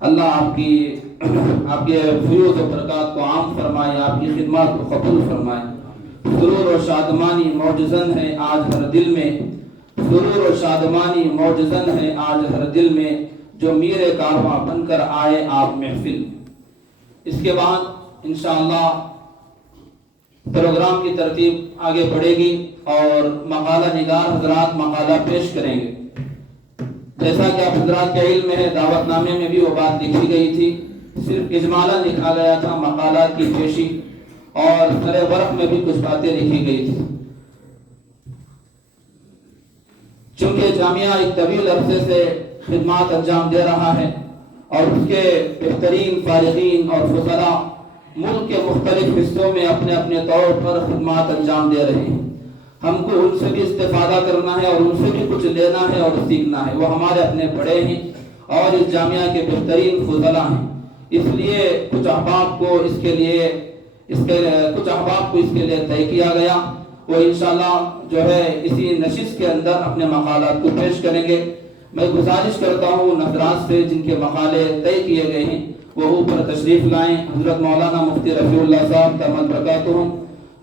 اللہ آپ کے فیوض و برکات کو عام فرمائے، آپ کی خدمات کو قبول فرمائے۔ سرور و شادمانی معجزن ہے آج ہر دل میں، سرور و شادمانی معجزن ہے آج ہر دل میں، جو میر کارواں بن کر آئے آپ محفل۔ اس کے بعد انشاءاللہ پروگرام کی ترتیب آگے بڑھے گی اور مقالہ نگار حضرات مقالہ پیش کریں گے۔ جیسا کہ آپ حضرات کے علم میں ہے، دعوت نامے میں بھی وہ بات لکھی گئی تھی، صرف اجمالاً لکھا گیا تھا مقالات کی پیشی، اور سر ورق میں بھی کچھ باتیں لکھی گئی تھی۔ چونکہ جامعہ ایک طویل عرصے سے خدمات انجام دے رہا ہے اور اس کے بہترین فارغین اور فضلاء ملک کے مختلف حصوں میں اپنے اپنے طور پر خدمات انجام دے رہے ہیں، ہم کو ان سے بھی استفادہ کرنا ہے اور ان سے بھی کچھ لینا ہے اور سیکھنا ہے۔ وہ ہمارے اپنے بڑے ہیں اور اس جامعہ کے بہترین فضلاء ہیں، اس لیے کچھ احباب کو اس کے لیے طے کیا گیا۔ وہ انشاءاللہ جو ہے اسی نشست کے اندر اپنے مقالات کو پیش کریں گے۔ میں گزارش کرتا ہوں حضرات سے جن کے مقالے طے کیے گئے ہیں وہ اوپر تشریف لائیں۔ حضرت مولانا مفتی رفیع اللہ صاحب دامت برکاتہم،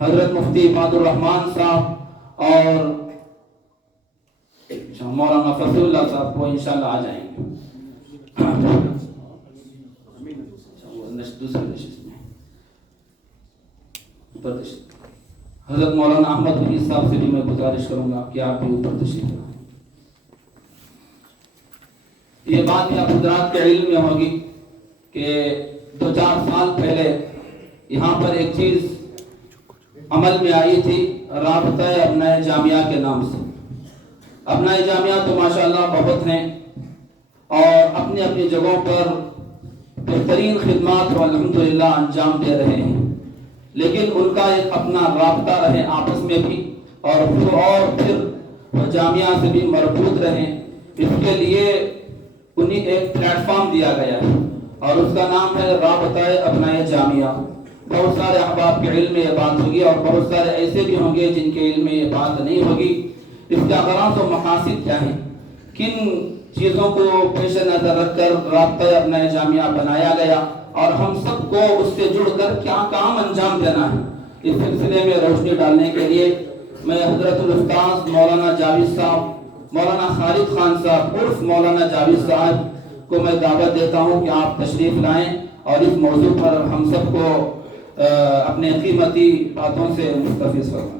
حضرت مفتی عماد الرحمان صاحب اور مولانا فضل اللہ صاحب وہ انشاءاللہ آ جائیں گے دوسرے نشست میں۔ اوپر تشریف حضرت مولانا احمد حفیظ صاحب سے بھی میں گزارش کروں گا کہ آپ بھی اوپر تشریف لائیں۔ یہ بات بھی آپ حضرات کے علم میں ہوگی کہ 2-4 سال پہلے یہاں پر ایک چیز عمل میں آئی تھی، رابطہ ابنائے جامعہ کے نام سے۔ ابنائے جامعہ تو ماشاءاللہ بہت ہیں اور اپنی اپنی جگہوں پر بہترین خدمات و الحمدللہ انجام دے رہے ہیں، لیکن ان کا ایک اپنا رابطہ رہے آپس میں بھی اور پھر جامعہ سے بھی مربوط رہیں، اس کے لیے انہیں ایک پلیٹ فارم دیا گیا ہے اور اس کا نام ہے رابطہ ابنائے جامعہ۔ بہت سارے احباب کے علم میں یہ بات ہوگی اور بہت سارے ایسے بھی ہوں گے جن کے علم میں یہ بات نہیں ہوگی۔ اس کا غرض و مقاصد کیا ہے، کن چیزوں کو پیش نظر رکھ کر رابطہ ابنائے جامعہ بنایا گیا اور ہم سب کو اس سے جڑ کر کیا کام انجام دینا ہے، اس سلسلے میں روشنی ڈالنے کے لیے میں حضرت الاستاذ مولانا جاوید صاحب، مولانا خالد خان صاحب عرف مولانا جاوید صاحب کو میں دعوت دیتا ہوں کہ آپ تشریف لائیں اور اس موضوع پر ہم سب کو اپنے قیمتی باتوں سے مستفیض فرمائیں۔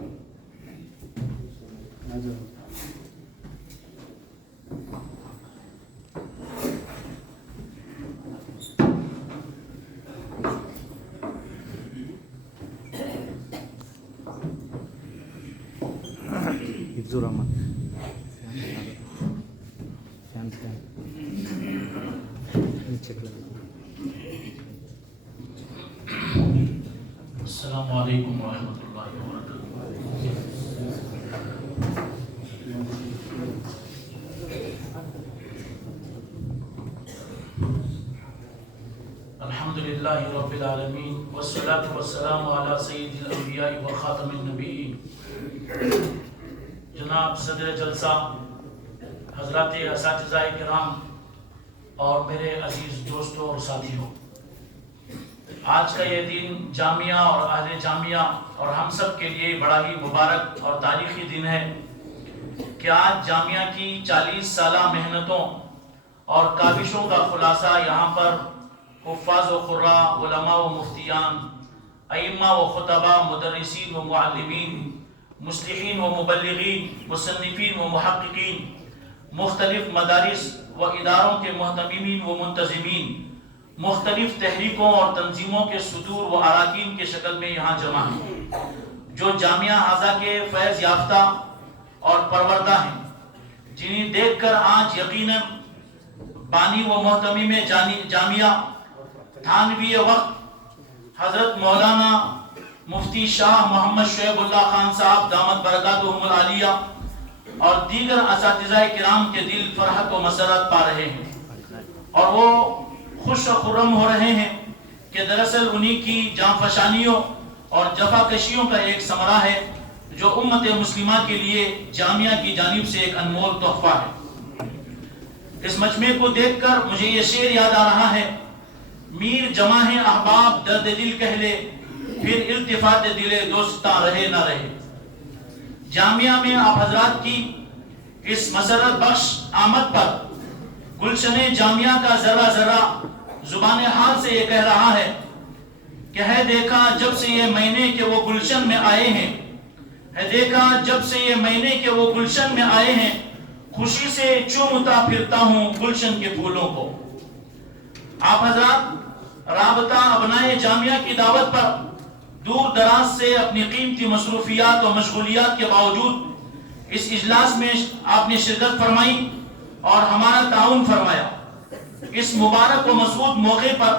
السلام علیکم ورحمۃ اللہ وبرکاتہ۔ الحمدللہ رب العالمین والصلاة والسلام علی سید الانبیاء و خاتم النبیین۔ جناب صدر جلسہ، حضرات اساتذہ کرام اور میرے عزیز دوستوں اور ساتھیوں، آج کا یہ دن جامعہ اور اہل جامعہ اور ہم سب کے لیے بڑا ہی مبارک اور تاریخی دن ہے کہ آج جامعہ کی 40 سالہ محنتوں اور کاوشوں کا خلاصہ یہاں پر حفاظ و قراء، علماء و مفتیان، ائمہ و خطباء، مدرسین و معلمین، مصلحین و مبلغین، مصنفین و محققین، مختلف مدارس و اداروں کے محتممین و منتظمین، مختلف تحریکوں اور تنظیموں کے صدور و اراکین کے شکل میں یہاں جمع ہیں، جو جامعہ ھذا کے فیض یافتہ اور پروردہ ہیں، جنہیں دیکھ کر آج یقیناً بانی و محتمم جامعہ تھانوی وقت حضرت مولانا مفتی شاہ محمد شعیب اللہ خان صاحب دامت برکاتہم العالیہ اور دیگر اساتذہ کرام کے دل فرحت و مسرت پا رہے ہیں اور وہ خوش و خرم ہو رہے ہیں کہ دراصل انہی کی جانفشانیوں اور جفاکشیوں کا ایک ثمرہ ہے جو امت مسلمہ کے لیے جامعہ کی جانب سے ایک انمول تحفہ ہے۔ اس مجمع کو دیکھ کر مجھے یہ شعر یاد آ رہا ہے، میر جمع ہے احباب درد دل کہہ لے، پھر التفات دل دوستاں رہے نہ رہے۔ جامعہ میں آپ حضرات کی اس مسرت بخش آمد پر گلشن جامعہ کا ذرہ ذرہ زبان حال سے یہ کہہ رہا ہے کہ ہے دیکھا جب سے یہ مہینے کہ وہ گلشن میں آئے ہیں، ہے دیکھا جب سے یہ مہینے کہ وہ گلشن میں آئے ہیں، خوشی سے چومتا پھرتا ہوں گلشن کے پھولوں کو۔ آپ حضرات رابطہ ابنائے جامعہ کی دعوت پر دور دراز سے اپنی قیمتی مصروفیات و مشغولیات کے باوجود اس اجلاس میں آپ نے شرکت فرمائی اور ہمارا تعاون فرمایا۔ اس مبارک و مسعود موقع پر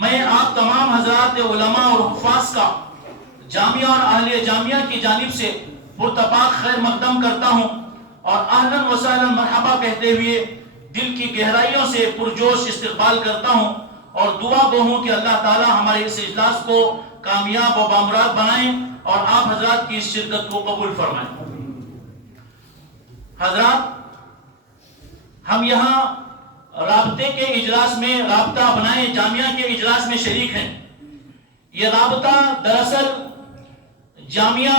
میں آپ تمام حضرات علماء اور حفاظ کا جامعہ اور اہل جامعہ کی جانب سے پرتپاک خیر مقدم کرتا ہوں اور اہلاً و سہلاً مرحبا کہتے ہوئے دل کی گہرائیوں سے پرجوش استقبال کرتا ہوں اور دعا گو ہوں کہ اللہ تعالی ہمارے اس اجلاس کو کامیاب و بامراد بنائیں اور آپ حضرات کی اس شرکت کو قبول فرمائیں۔ حضرات، ہم یہاں رابطے کے اجلاس میں، رابطہ بنائے جامعہ کے اجلاس میں شریک ہیں۔ یہ رابطہ دراصل جامعہ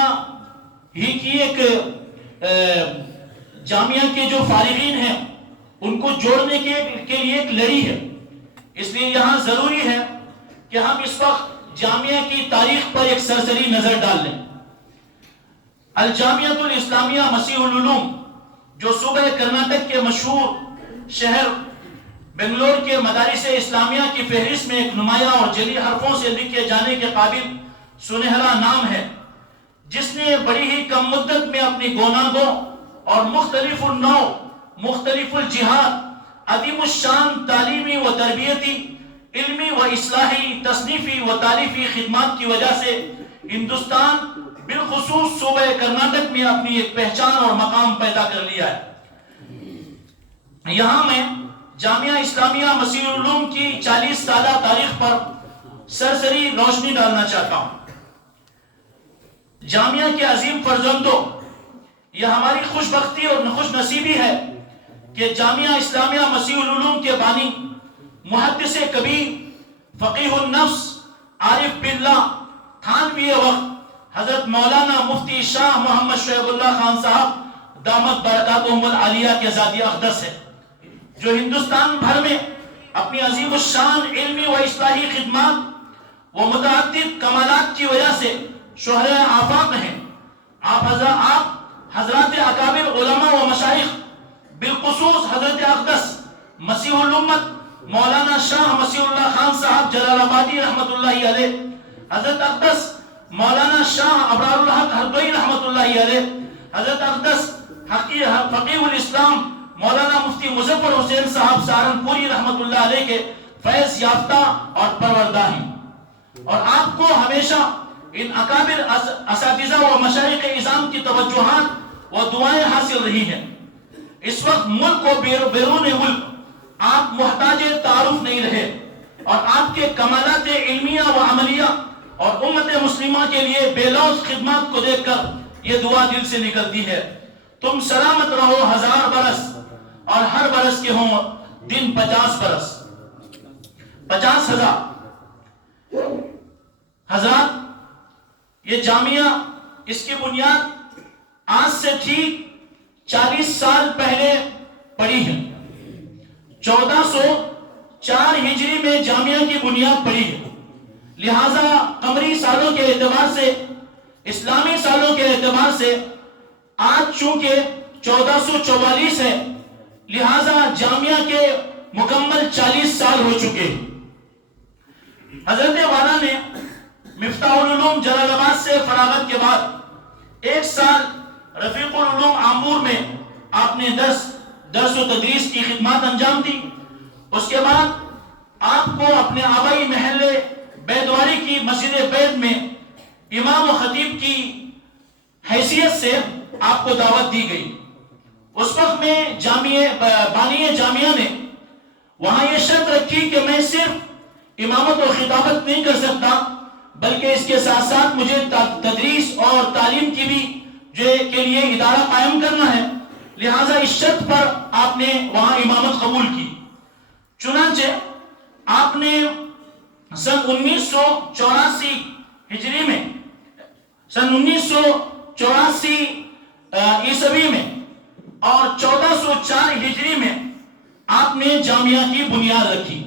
ہی کی ایک جامعہ کے جو فارغین ہیں ان کو جوڑنے کے لیے ایک لڑی ہے، اس لیے یہاں ضروری ہے کہ ہم اس وقت جامعہ کی تاریخ پر ایک سرسری نظر ڈال لیں۔ الجامعۃ الاسلامیہ مسیح العلوم جو صوبہ کرناٹک کے مشہور شہر بنگلور کے مدارس اسلامیہ کی فہرست میں ایک نمایاں اور جلی حرفوں سے لکھے جانے کے قابل سنہرا نام ہے، جس نے بڑی ہی کم مدت میں اپنی گوناگوں اور مختلف النوع، مختلف الجہات، عظیم الشان تعلیمی و تربیتی، علمی و اصلاحی، تصنیفی و تالیفی خدمات کی وجہ سے ہندوستان بالخصوص صوبہ کرناٹک میں اپنی ایک پہچان اور مقام پیدا کر لیا ہے۔ یہاں میں جامعہ اسلامیہ مسیح العلوم کی 40 سالہ تاریخ پر سرسری روشنی ڈالنا چاہتا ہوں۔ جامعہ کے عظیم فرزندوں، یہ ہماری خوش بختی اور خوش نصیبی ہے کہ جامعہ اسلامیہ مسیح العلوم کے بانی، محدث کبیر، فقیہ النفس، عارف باللہ، تھانوی وقت حضرت مولانا مفتی شاہ محمد شعیب اللہ خان صاحب دامت برکاتہم العالیہ کے ذاتی اقدس ہے، جو ہندوستان بھر میں اپنی عظیم الشان علمی و اصلاحی خدمات و متعدد کمالات کی وجہ سے شہرۂ آفاق ہیں۔ آپ حضرات اکابر علماء و مشائخ، بالخصوص حضرت اقدس مسیح الامت مولانا شاہ مسیح اللہ خان صاحب جلال آبادی رحمت اللہ علیہ، حضرت اقدس مولانا شاہ ابرار الحق ہردوئی رحمت اللہ علیہ، حضرت اقدس فقیہ الاسلام مولانا مفتی مظفر حسین صاحب سہارنپوری رحمت اللہ علیہ کے فیض یافتہ اور پروردہ ہیں، اور آپ کو ہمیشہ ان اکابر اساتذہ و مشائخ اعظام کی توجہات و دعائیں حاصل رہی ہیں۔ اس وقت ملک و بیرون ملک آپ محتاج تعارف نہیں رہے، اور آپ کے کمالات علمیہ و عملیہ اور امت مسلمہ کے لیے بے لوث خدمات کو دیکھ کر یہ دعا دل سے نکلتی ہے، تم سلامت رہو 1000 برس اور ہر برس کے ہوں دن 50 برس، 50,000۔ حضرات، یہ جامعہ، اس کی بنیاد آج سے ٹھیک 40 سال پہلے پڑی ہے۔ 1404 ہجری میں جامعہ کی بنیاد پڑی ہے، لہذا قمری سالوں کے اعتبار سے، اسلامی سالوں کے اعتبار سے آج چونکہ 1444 ہے، لہذا جامعہ کے مکمل 40 سال ہو چکے ہیں۔ حضرت والا نے مفتاح العلوم جلال آباد سے فراغت کے بعد 1 سال رفیق العلوم آمور میں آپ نے درس و تدریس کی خدمات انجام دی۔ اس کے بعد آپ کو اپنے آبائی محلے بیدواری کی مسجد بیت میں امام و خطیب کی حیثیت سے آپ کو دعوت دی گئی۔ اس وقت میں بانی جامعہ نے وہاں یہ شرط رکھی کہ میں صرف امامت و خطابت نہیں کر سکتا، بلکہ اس کے ساتھ ساتھ مجھے تدریس اور تعلیم کی بھی کے لیے ادارہ قائم کرنا ہے، لہٰذا اس شرط پر آپ نے وہاں امامت قبول کی. چنانچہ آپ نے سن 1984 ہجری میں، سن 1984 عیسوی میں اور 1404 ہجری میں آپ نے جامعہ کی بنیاد رکھی.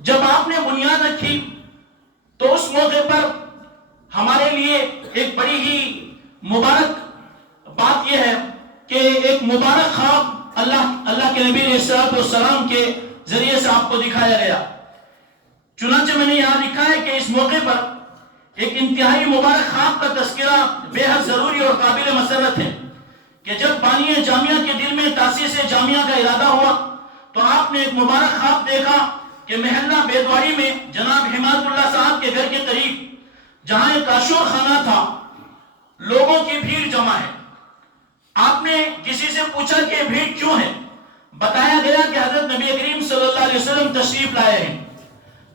جب آپ نے بنیاد رکھی تو اس موقع پر ہمارے لیے ایک بڑی ہی مبارک بات یہ ہے کہ ایک مبارک خواب اللہ کے نبی علیہ السلام کے ذریعے سے آپ کو دکھایا گیا. چنانچہ میں نے یہاں لکھا ہے کہ اس موقع پر ایک انتہائی مبارک خواب کا تذکرہ بے حد ضروری اور قابل مسرت ہے کہ جب بانی جامعہ کے دل میں تاسیس جامعہ کا ارادہ ہوا تو آپ نے ایک مبارک خواب دیکھا کہ محلہ بیدواری میں جناب حمایت اللہ صاحب کے گھر کے قریب جہاں ایک عاشور خانہ تھا، لوگوں کی بھیڑ جمع ہے. آپ نے کسی سے پوچھا کہ بھیڑ کیوں ہے؟ بتایا گیا کہ حضرت نبی کریم صلی اللہ علیہ وسلم تشریف لائے ہیں،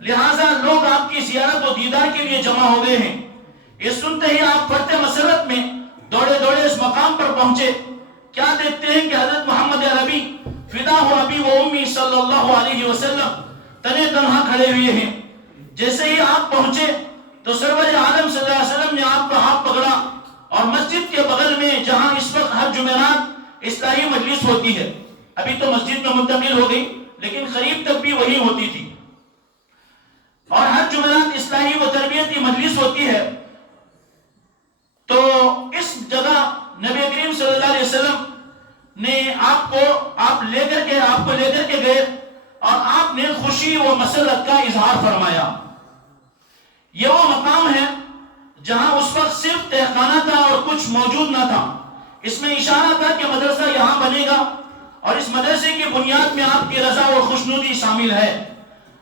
لہٰذا لوگ آپ کی زیارت و دیدار کے لیے جمع ہو گئے ہیں. یہ سنتے ہی آپ فرتے مسرت میں دوڑے دوڑے اس مقام پر پہنچے. کیا دیکھتے ہیں کہ حضرت محمد عربی فدا ہو ابی و امی صلی اللہ علیہ وسلم تنے تنہا کھڑے ہوئے ہیں. جیسے ہی آپ پہنچے تو سرور عالم صلی اللہ علیہ وسلم نے آپ کا ہاتھ پکڑا اور مسجد کے بغل میں جہاں اس وقت ہر جمعرات اصلاحی مجلس ہوتی ہے، ابھی تو مسجد میں منتقل ہو گئی لیکن قریب تک بھی وہی ہوتی تھی، اور ہر جمعرات اصلاحی و تربیتی مجلس ہوتی ہے، تو اس جگہ نبی کریم صلی اللہ علیہ وسلم نے آپ کو لے کر کے گئے اور آپ نے خوشی و مسرت کا اظہار فرمایا. یہ وہ مقام ہے جہاں اس وقت صرف تہخانہ تھا اور کچھ موجود نہ تھا. اس میں اشارہ تھا کہ مدرسہ یہاں بنے گا اور اس مدرسے کی بنیاد میں آپ کی رضا اور خوشنودی شامل ہے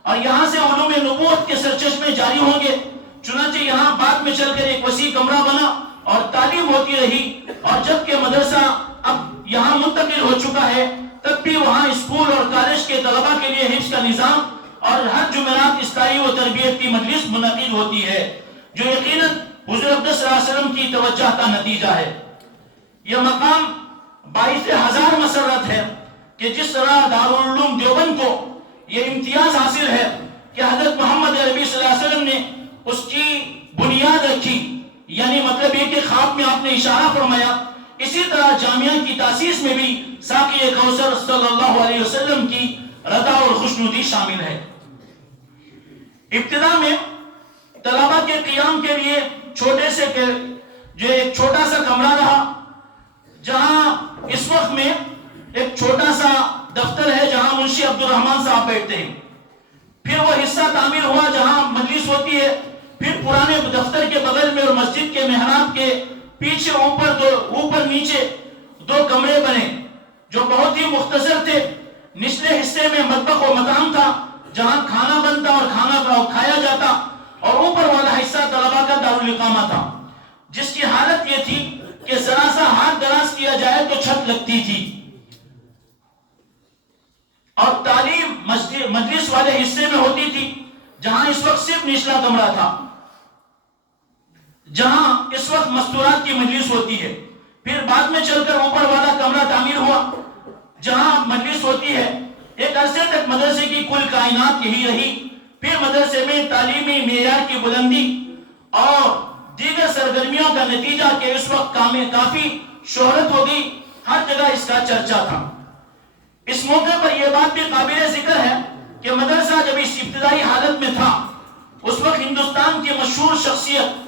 اور یہاں سے علوم نبوت کے سرچشمے جاری ہوں گے. چنانچہ یہاں بعد میں چل کر ایک وسیع کمرہ بنا اور تعلیم ہوتی رہی، اور جب کہ مدرسہ اب یہاں منتقل ہو چکا ہے تب بھی وہاں اسکول اور کالج کے طلبہ کے لیے حفظ کا نظام اور ہر جمعرات اصلاحی و تربیت کی مجلس منعقد ہوتی ہے، جو یقیناً حضور اقدس صلی اللہ علیہ وسلم کی توجہ کا نتیجہ ہے. یہ مقام باعث ہزار مسرت ہے کہ جس طرح دارالعلوم دیوبند کو یہ امتیاز حاصل ہے کہ حضرت محمد عربی صلی اللہ علیہ وسلم نے اس کی بنیاد رکھی، یعنی مطلب یہ کہ خواب میں آپ نے اشارہ فرمایا. اسی طرح جامعہ کی تاسیس میں بھی ساقی کوثر صلی اللہ علیہ وسلم کی رضا اور خوشنودی شامل ہے. ابتدا میں طلبہ کے قیام کے لیے جو ایک چھوٹا سا کمرہ رہا، جہاں اس وقت میں ایک چھوٹا سا دفتر ہے جہاں منشی عبد الرحمن صاحب بیٹھتے ہیں. پھر وہ حصہ تعمیر ہوا جہاں مجلس ہوتی ہے. پھر پرانے دفتر کے بغل میں اور مسجد کے محراب کے پیچھے اوپر نیچے 2 کمرے بنے جو بہت ہی مختصر تھے. نچلے حصے میں مطبخ و مطعم تھا جہاں کھانا بنتا اور کھانا کھایا جاتا، اور اوپر والا حصہ طلبہ کا دارالاقامہ تھا، جس کی حالت یہ تھی کہ ذرا سا ہاتھ دراز کیا جائے تو چھت لگتی تھی. اور تعلیم مجلس والے حصے میں ہوتی تھی جہاں اس وقت صرف نچلا کمرہ تھا، جہاں اس وقت مستورات کی مجلس ہوتی ہے. پھر بعد میں چل کر اوپر والا کمرہ تعمیر ہوا جہاں مجلس ہوتی ہے. ایک عرصے تک مدرسے کی کل کائنات یہی رہی. پھر مدرسے میں تعلیمی معیار کی بلندی اور دیگر سرگرمیوں کا نتیجہ کہ اس وقت کافی شہرت ہو گئی، ہر جگہ اس کا چرچا تھا. اس موقع پر یہ بات بھی قابل ذکر ہے کہ مدرسہ جب اس ابتدائی حالت میں تھا، اس وقت ہندوستان کی مشہور شخصیت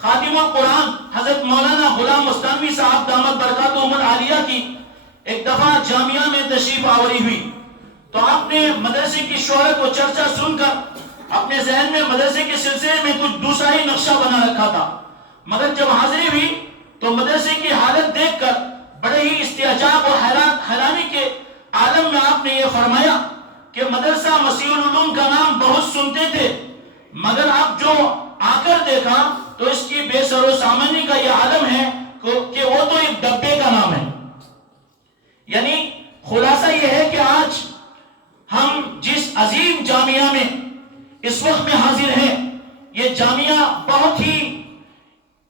خادم القرآن حضرت مولانا غلام مستانوی صاحب دامت برکاتہم العالیہ کی ایک دفعہ جامعہ میں تشریف آوری ہوئی، تو آپ نے مدرسے کی شہرت و چرچا سن کر اپنے ذہن میں مدرسے کے سلسلے میں کچھ دوسرا ہی نقشہ بنا رکھا تھا. مگر جب حاضری ہوئی تو مدرسے کی حالت دیکھ کر بڑے ہی استعجاب اور حیرانی کے عالم میں آپ نے یہ فرمایا کہ مدرسہ مسیح العلوم کا نام بہت سنتے تھے، مگر اب جو آ کر دیکھا تو اس کی بے سر و سامانی کا یہ عالم ہے کہ وہ تو ایک ڈبے کا نام ہے. یعنی خلاصہ یہ ہے کہ آج ہم جس عظیم جامعہ میں اس وقت میں حاضر ہیں، یہ جامعہ بہت ہی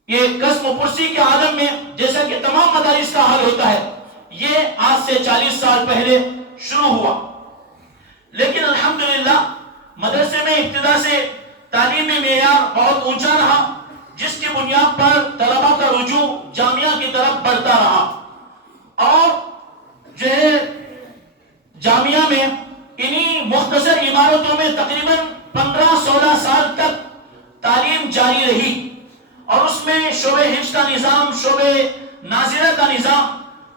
یہ قسم و پرسی کے عالم میں جیسا کہ تمام مدارس کا حال ہوتا ہے، یہ آج سے 40 سال پہلے شروع ہوا. لیکن الحمدللہ مدرسے میں ابتدا سے تعلیمی معیار بہت اونچا رہا، جس کی بنیاد پر طلباء کا رجوع جامعہ کی طرف بڑھتا رہا. اور جو ہے جامعہ میں انہی مختصر عمارتوں میں تقریباً 15-16 سال تک تعلیم جاری رہی، اور اس میں شعبہ حفظ کا نظام، شعبہ ناظرہ کا نظام،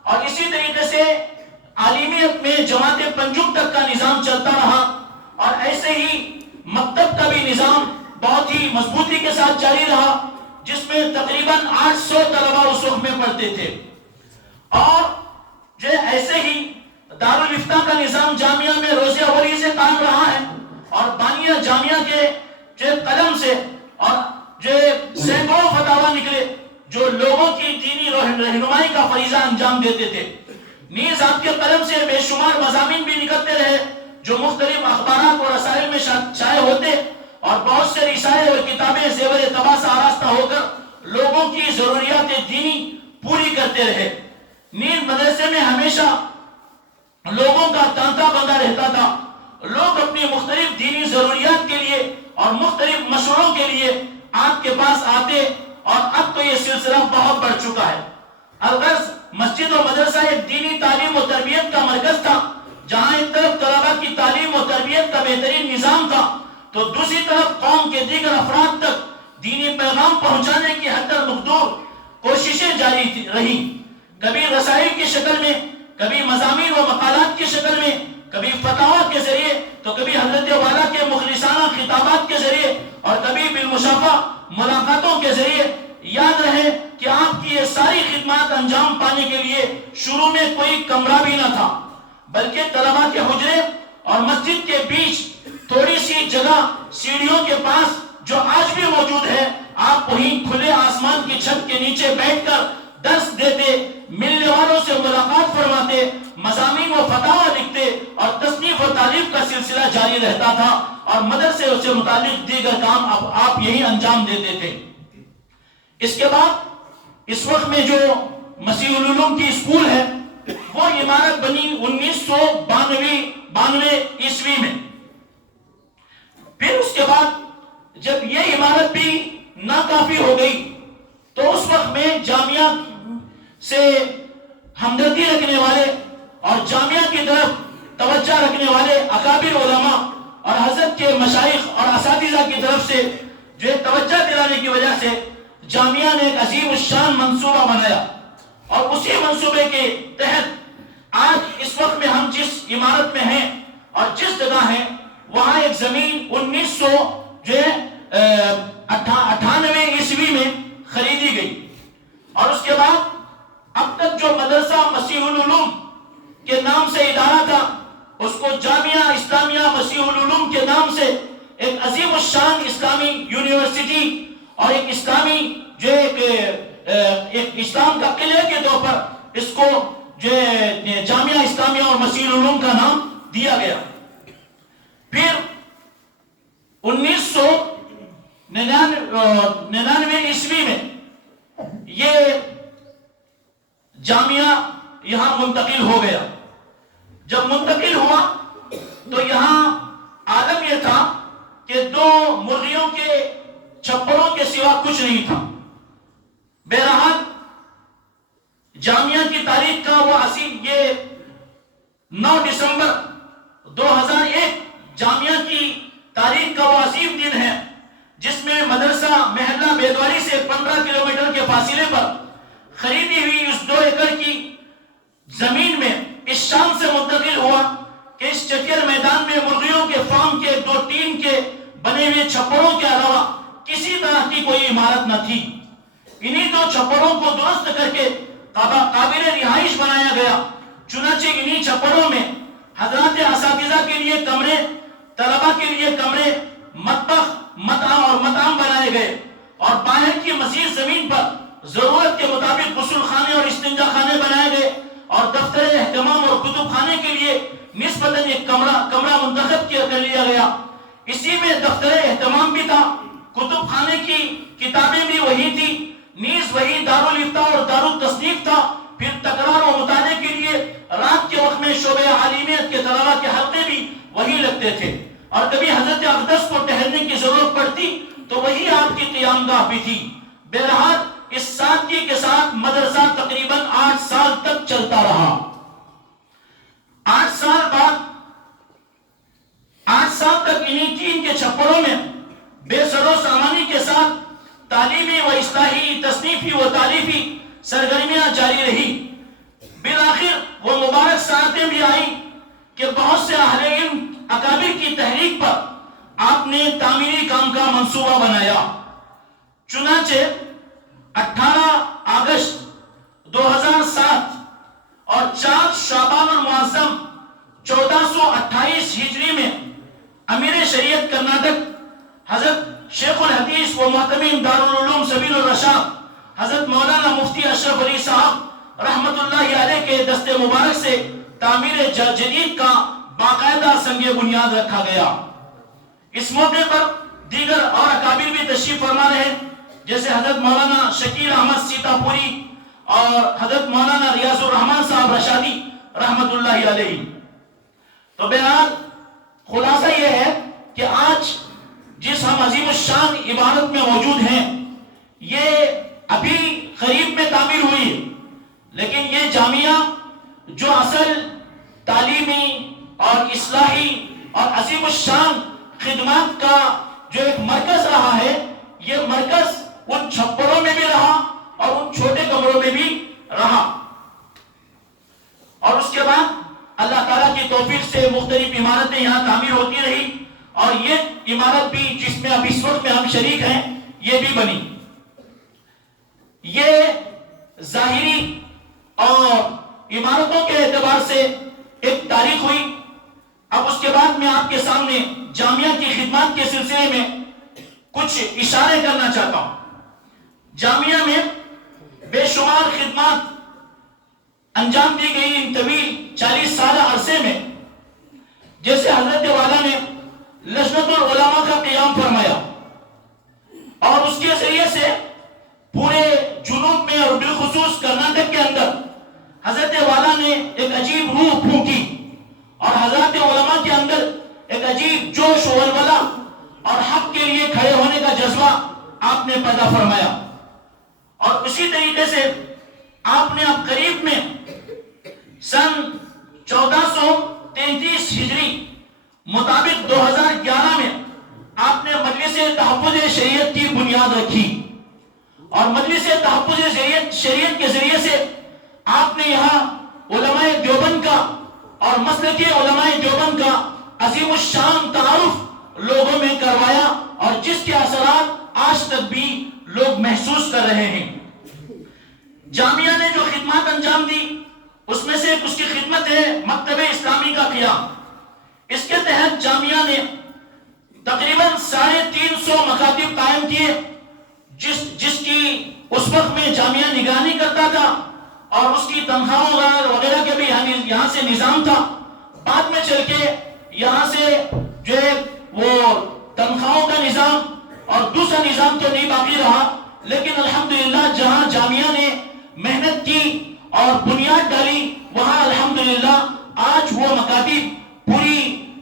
اور اسی طریقے سے عالمیت میں جماعت پنجم تک کا نظام چلتا رہا. اور ایسے ہی مکتب کا بھی نظام بہت ہی مضبوطی کے ساتھ جاری رہا، جس میں تقریباً 800 طلباء اس وقت میں پڑھتے تھے. اور جو ایسے ہی دارالفتہ کا نظام جامعہ میں روز اولی سے قائم رہا ہے، اور بانیہ جامعہ کے جو قلم سے اور جو سینکڑوں فتاوی نکلے جو لوگوں کی دینی رہنمائی کا فریضہ انجام دیتے تھے. نیز آپ کے قلم سے بے شمار مضامین بھی نکلتے رہے جو مختلف اخبارات اور رسائل میں شائع ہوتے، اور بہت سے رسائل اور کتابیں زیور طبع سے آراستہ ہو کر لوگوں کی ضروریات دینی پوری کرتے رہے. نیز مدرسے میں ہمیشہ لوگوں کا تانتا بندہ رہتا تھا. لوگ اپنی مختلف دینی ضروریات کے لیے اور مختلف مشوروں کے لیے آپ کے پاس آتے، اور اب تو یہ سلسلہ بہت بڑھ چکا ہے. الغرض مسجد و مدرسہ ایک دینی تعلیم و تربیت کا مرکز تھا، جہاں ایک طرف طلباء کی تعلیم و تربیت کا بہترین نظام تھا، تو دوسری طرف قوم کے دیگر افراد تک دینی پیغام پہنچانے کی حد المقدور کوششیں جاری رہی. کبھی رسائل کی شکل میں، کبھی مضامین و مقالات کی شکل میں، کبھی فتاوی کے ذریعے، تو کبھی حضرت والا کے مخلصانہ خطابات کے ذریعے، اور کبھی بالمشافہ ملاقاتوں کے ذریعے. یاد رہے کہ آپ کی یہ ساری خدمات انجام پانے کے لیے شروع میں کوئی کمرہ بھی نہ تھا، بلکہ طلباء کے حجرے اور مسجد کے بیچ تھوڑی سی جگہ سیڑھیوں کے پاس جو آج بھی موجود ہے، آپ وہیں کھلے آسمان کی چھت کے نیچے بیٹھ کر درس دیتے، ملنے والوں سے ملاقات فرماتے، مضامین و فتاوی لکھتے، اور تصنیف و تالیف کا سلسلہ جاری رہتا تھا، اور مدرسے سے متعلق دیگر کام آپ یہی انجام دیتے تھے. اس کے بعد اس وقت میں جو مسیح العلوم کی اسکول ہے، وہ عمارت بنی 1992 عیسوی میں. پھر اس کے بعد جب یہ عمارت بھی ناکافی ہو گئی، تو اس وقت میں جامعہ سے ہمدردی رکھنے والے اور جامعہ کی طرف توجہ رکھنے والے اکابر علماء اور حضرت کے مشائخ اور اساتذہ کی طرف سے جو توجہ دلانے کی وجہ سے جامعہ نے ایک عظیم الشان منصوبہ بنایا، اور اسی منصوبے کے تحت آج اس وقت میں ہم جس عمارت میں ہیں اور جس جگہ ہیں، وہاں ایک زمین 1998 عیسوی میں خریدی گئی. اور اس کے بعد اب تک جو مدرسہ مسیح العلوم کے نام سے ادارہ تھا، اس کو جامعہ اسلامیہ مسیح العلوم کے نام سے ایک عظیم الشان اسلامی یونیورسٹی اور ایک اسلامی جو ایک اسلام کا قلعہ کے طور پر اس کو جو جامعہ اسلامیہ اور مسیح العلوم کا نام دیا گیا. پھر 1999 عیسوی میں یہ جامعہ یہاں منتقل ہو گیا. جب منتقل ہوا تو یہاں عالم یہ تھا کہ 2 مرغیوں کے چھپڑوں کے سوا کچھ نہیں تھا. بہرحال جامعہ کی تاریخ کا وہ یہ 9 دسمبر 2001 جامعہ کی تاریخ کا وہ عظیم دن ہے، جس میں مدرسہ محلہ بیدواری سے 15 کلومیٹر کے فاصلے پر خریدی ہوئی اس 2 ایکڑ کی زمین میں اس شان سے منتقل ہوا کہ اس چکر میدان میں مرغیوں کے فارم کے 2 ٹین کے بنے ہوئے چھپڑوں کے علاوہ کسی طرح کی کوئی عمارت نہ تھی. انہی 2 چھپڑوں کو درست کر کے قابل رہائش بنایا گیا. چنانچہ انہی چھپڑوں میں حضرات اساتذہ کے لیے کمرے، طلباء کے لیے کمرے، مطبخ، مطعم بنائے گئے، اور باہر کی مزید زمین پر ضرورت کے مطابق غسل خانے اور استنجا خانے بنائے گئے، اور دفتر اہتمام اور کتب خانے کے لیے نسبتاً ایک کمرہ منتخب کر لیا گیا. اسی میں دفتر اہتمام بھی تھا، کتب خانے کی کتابیں بھی وہی تھی، نیز وہی دارالفتاء اور دارالتصنیف تھا. پھر تکرار و مطالعے کے لیے رات کے وقت میں شعبہ عالمیت کے طلبہ کے حلقے بھی وہی لگتے تھے، اور کبھی حضرت اقدس کو ٹہلنے کی ضرورت پڑتی تو وہی آپ کی قیام گاہ بھی تھی. بہرحال اس سادگی کے ساتھ مدرسہ تقریباً 8 سال تک چلتا رہا. 8 سال بعد 8 سال تک انہی ٹین کے چھپروں میں بے سر و سامانی کے ساتھ تعلیمی و اصلاحی، تصنیفی و تالیفی سرگرمیاں جاری رہی. بالآخر وہ مبارک ساعتیں بھی آئیں کہ بہت سے اہل علم اکابر کی تحریک پر آپ نے تعمیری کام کا منصوبہ بنایا. چنانچہ 18 اگست 2007 اور 4 شعبان المعظم 1428 ہجری میں امیر شریعت کرناٹک حضرت شیخ الحدیث و محتمیم دارالعلوم سبیل الرشاد حضرت مولانا مفتی اشرف علی صاحب رحمت اللہ علیہ کے دست مبارک سے تعمیر جدید کا باقاعدہ سنگ بنیاد رکھا گیا. اس موقع پر دیگر اور اکابر بھی تشریف فرما رہے، جیسے حضرت مولانا شکیل احمد سیتا پوری اور حضرت مولانا ریاض الرحمان صاحب رشادی رحمت اللہ علیہ. تو بہرحال خلاصہ یہ ہے کہ آج جس ہم عظیم الشان عبادت میں موجود ہیں، یہ ابھی قریب میں تعمیر ہوئی ہے، لیکن یہ جامعہ جو اصل تعلیمی اور اصلاحی اور عظیم الشان خدمات کا جو ایک مرکز رہا ہے، یہ مرکز ان چھپروں میں بھی رہا اور ان چھوٹے کمروں میں بھی رہا. اور اس کے بعد اللہ تعالیٰ کی توفیق سے مختلف عمارتیں یہاں تعمیر ہوتی رہی، اور یہ عمارت بھی جس میں اب اس وقت میں ہم شریک ہیں یہ بھی بنی. یہ ظاہری اور عمارتوں کے اعتبار سے ایک تاریخ ہوئی. اب اس کے بعد میں آپ کے سامنے جامعہ کی خدمات کے سلسلے میں کچھ اشارے کرنا چاہتا ہوں. جامعہ میں بے شمار خدمات انجام دی گئی ان طویل 40 سالہ عرصے میں. جیسے حضرت والا نے لجنت العلماء کا قیام فرمایا، اور اس کے ذریعے سے پورے جنوب میں اور بالخصوص کرناٹک کے اندر حضرت والا نے ایک عجیب روح پھونکی، اور حضرت علماء کے اندر ایک عجیب جوش و ولولہ اور حق کے لیے کھڑے ہونے کا جذبہ آپ نے پیدا فرمایا. اور اسی طریقے سے آپ نے اب قریب میں سن 1433 ہجری مطابق 2011 میں آپ نے مجلس تحفظ شریعت کی بنیاد رکھی، اور مجلس تحفظ شریعت کے ذریعے سے آپ نے یہاں علماء دیوبند کا اور مسلک علماء دیوبند کا عظیم الشان تعارف لوگوں میں کروایا، اور جس کے اثرات آج تک بھی لوگ محسوس کر رہے ہیں. جامعہ نے جو خدمات انجام دی اس میں سے اس کی خدمت ہے مکتب اسلامی کا قیام. اس کے تحت جامعہ نے تقریباً 350 مکاتب قائم کیے، جس کی اس وقت میں جامعہ نگرانی کرتا تھا، اور اس کی تنخواہوں وغیرہ کے بھی یہاں سے نظام تھا. بعد میں چل کے یہاں سے جو ہے وہ تنخواہوں کا نظام اور دوسرا نظام تو نہیں باقی رہا، لیکن الحمدللہ جہاں جامعہ نے محنت کی اور بنیاد ڈالی وہاں الحمدللہ آج وہ مکاتب پوری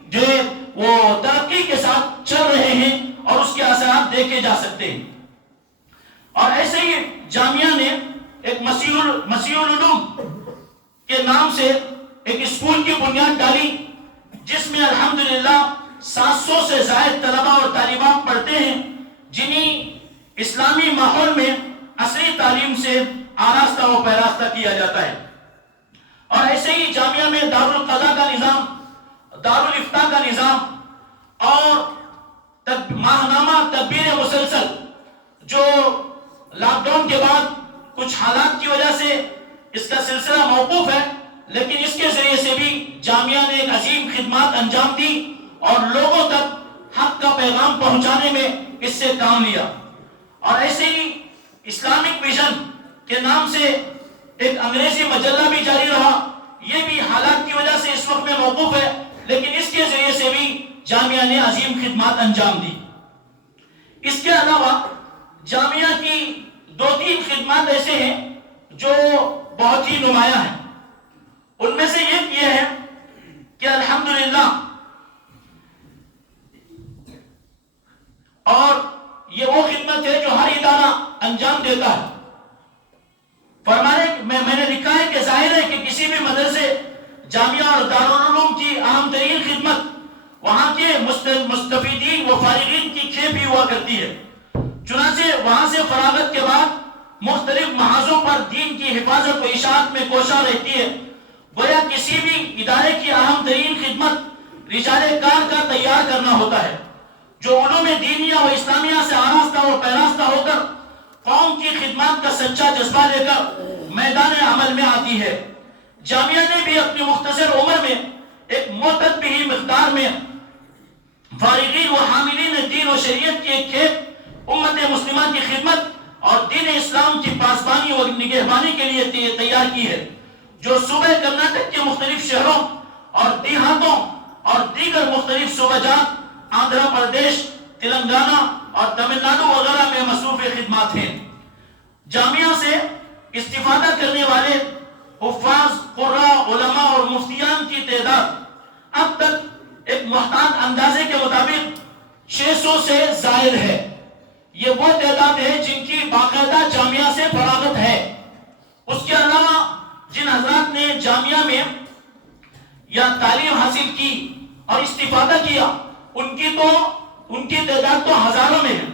جو ہے وہ ترقی کے ساتھ چل رہے ہیں اور اس کے اثرات دیکھے جا سکتے ہیں. اور ایسے ہی جامعہ نے ایک مسیح العلوم کے نام سے ایک اسکول کی بنیاد ڈالی، جس میں الحمدللہ 700 سے زائد طلبہ اور طالبات پڑھتے ہیں، جنہیں اسلامی ماحول میں عصری تعلیم سے آراستہ و پیراستہ کیا جاتا ہے. اور ایسے ہی جامعہ میں دارالقضاء کا نظام، دارالفتاء کا نظام اور ماہنامہ تدبیر مسلسل، جو لاک ڈاؤن کے بعد کچھ حالات کی وجہ سے اس کا سلسلہ موقوف ہے، لیکن اس کے ذریعے سے بھی جامعہ نے ایک عظیم خدمات انجام دی اور لوگوں تک حق کا پیغام پہنچانے میں اس سے کام لیا. اور ایسے ہی اسلامک ویژن کے نام سے ایک انگریزی مجلہ بھی جاری رہا، یہ بھی حالات کی وجہ سے اس وقت میں موقوف ہے، لیکن اس کے ذریعے سے بھی جامعہ نے عظیم خدمات انجام دی. اس کے علاوہ جامعہ کی دو تین خدمات ایسے ہیں جو بہت ہی نمایاں ہیں. ان میں سے ایک یہ ہے کہ الحمدللہ، اور یہ وہ خدمت ہے جو ہر ادارہ انجام دیتا ہے. فرمانے میں نے لکھا ہے کہ ظاہر ہے کہ کسی بھی مدرسے، جامعہ اور دارالعلوم کی اہم ترین خدمت وہاں کے مستفیدین و فارغین کی کھیپ ہی ہوا کرتی ہے. چنانچہ وہاں سے فراغت کے بعد مختلف محاذوں پر دین کی حفاظت و اشاعت میں کوشاں رہتی ہے. گویا کسی بھی ادارے کی اہم ترین خدمت رجال کار کا تیار کرنا ہوتا ہے، جو علوم دینیہ و اسلامیہ سے آراستہ و پیراستہ ہو کر قوم کی خدمات کا سچا جذبہ لے کر میدان عمل میں آتی ہے. جامعہ نے بھی اپنی مختصر عمر میں ایک معتدل مقدار میں فارغین و حاملین دین و شریعت کی ایک کھیپ امت مسلمہ کی خدمت اور دین اسلام کی پاسبانی اور نگہبانی کے لیے تیار کی ہے، جو صوبہ کرناٹک کے مختلف شہروں اور دیہاتوں اور دیگر مختلف صوبہ جات آندھرا پردیش، تلنگانہ اور تمل ناڈو وغیرہ میں مصروف خدمات ہیں. جامعہ سے استفادہ کرنے والے حفاظ، قراء، علماء اور مفتیان کی تعداد اب تک ایک محتاط اندازے کے مطابق 600 سے زائد ہے. یہ وہ تعداد ہے جن کی باقاعدہ جامعہ سے فراغت ہے. اس کے علاوہ جن حضرات نے جامعہ میں یا تعلیم حاصل کی اور استفادہ کیا، ان کی تعداد تو ہزاروں میں ہے.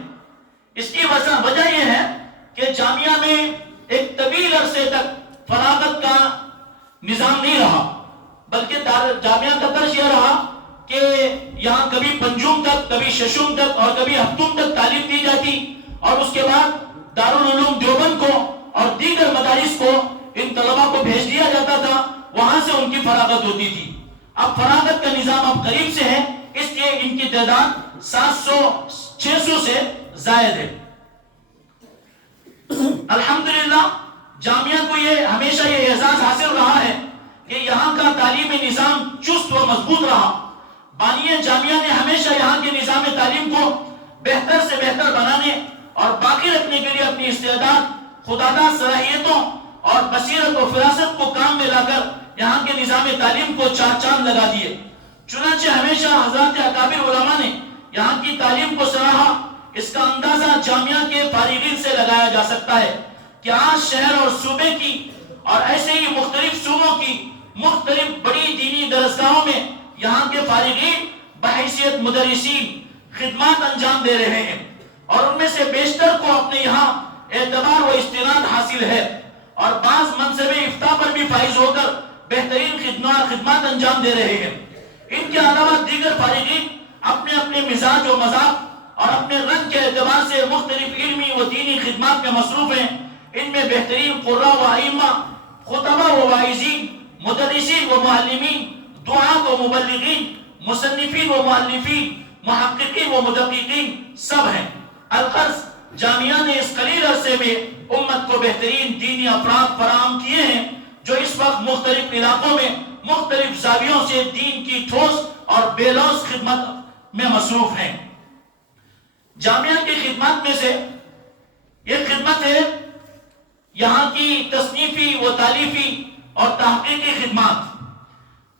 اس کی وجہ یہ ہے کہ جامعہ میں ایک طویل عرصے تک فراغت کا نظام نہیں رہا، بلکہ جامعہ کا طرز یہ رہا کہ یہاں کبھی پنجم تک، کبھی ششم تک اور کبھی ہفتم تک تعلیم دی جاتی، اور اس کے بعد دارالعلوم دیوبند کو اور دیگر مدارس کو ان طلباء کو بھیج دیا جاتا تھا، وہاں سے ان کی فراغت ہوتی تھی. اب فراغت کا نظام اب قریب سے ہے، اس لیے ان کی تعداد 600 سے زائد ہے. الحمدللہ جامعہ کو یہ ہمیشہ یہ اعزاز حاصل رہا ہے کہ یہاں کا تعلیمی نظام چست و مضبوط رہا. بانی جامعہ نے ہمیشہ یہاں کے نظام تعلیم کو بہتر سے بہتر بنانے اور باقی رکھنے کے لیے اپنی استعداد، خودداد صلاحیتوں اور بصیرت و فراست کو کام میں لا کر یہاں کے نظام تعلیم کو چار چاند لگا دیے. چنانچہ ہمیشہ حضرات اکابر علماء نے یہاں کی تعلیم کو سراہا. اس کا اندازہ جامعہ کے فارغین سے لگایا جا سکتا ہے کہ آج شہر اور صوبے کی اور ایسے ہی مختلف صوبوں کی مختلف بڑی دینی درسگاہوں میں یہاں کے فارغین بحیثیت مدرسین خدمات انجام دے رہے ہیں، اور ان میں سے بیشتر کو اپنے یہاں اعتبار و استناد حاصل ہے، اور بعض منصب افتاء پر بھی فائز ہو کر بہترین خدمات انجام دے رہے ہیں. ان کے علاوہ دیگر فارغین اپنے اپنے مزاج و مذاق اور اپنے رنگ کے اعتبار سے مختلف علمی و دینی خدمات میں مصروف ہیں. ان میں بہترین قراء و ائمہ، خطبہ و واعظین، مدرسین و معلمین، دعاة و مبلغین، مصنفین و مؤلفین، محققین و مدققین سب ہیں. الغرض جامعہ نے اس قلیل عرصے میں امت کو بہترین دینی افراد فراہم کیے ہیں جو اس وقت مختلف علاقوں میں مختلف زاویوں سے دین کی ٹھوس اور بے لوث خدمت میں مصروف ہیں. جامعہ کی خدمات میں سے ایک خدمت ہے یہاں کی تصنیفی و تالیفی اور تحقیقی خدمات.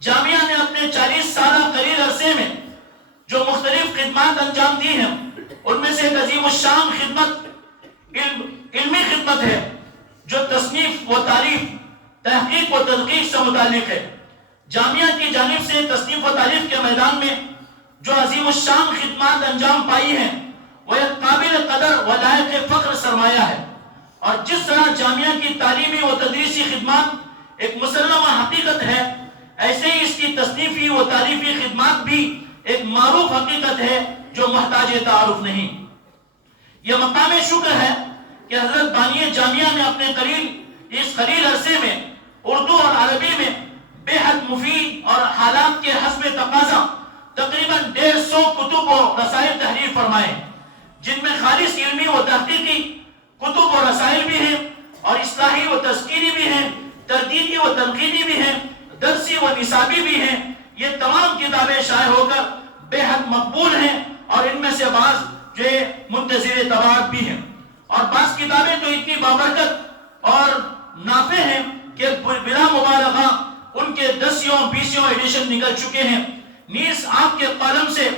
جامعہ نے اپنے 40 سالہ قلیل عرصے میں جو مختلف خدمات انجام دی ہیں، ان میں سے ایک عظیم الشان خدمت علمی خدمت ہے جو تصنیف و تالیف، تحقیق و تدقیق سے متعلق ہے. جامعہ کی جانب سے تصنیف و تالیف کے میدان میں جو عظیم الشان خدمات انجام پائی ہیں وہ ایک قابل قدر و لائق فخر سرمایہ ہے. اور جس طرح جامعہ کی تعلیمی و تدریسی خدمات ایک مسلمہ حقیقت ہے، ایسے ہی اس کی تصنیفی و تالیفی خدمات بھی ایک معروف حقیقت ہے جو محتاج تعارف نہیں. یہ مقام شکر ہے کہ حضرت بانی جامعہ نے اپنے اس قلیل عرصے میں اردو اور عربی میں بے حد مفید اور حالات کے حسب تقاضا تقریباً 150 کتب و رسائل تحریر فرمائے، جن میں خالص علمی و تحقیقی کتب و رسائل بھی ہیں اور اصلاحی و تذکیری بھی ہیں، تردیدی و تنقیدی بھی ہیں، درسی و نصابی بھی ہیں. یہ تمام کتابیں شائع ہو کر بے حد مقبول ہیں اور ان میں سے بعض جو منتظر طباعت بھی ہیں. اور بعض کتابیں تو اتنی بابرکت اور نافع ہیں کہ بلا مبالغہ ان کے 10 ایڈیشن نکل چکے ہیں. نیز آپ کے قلم سے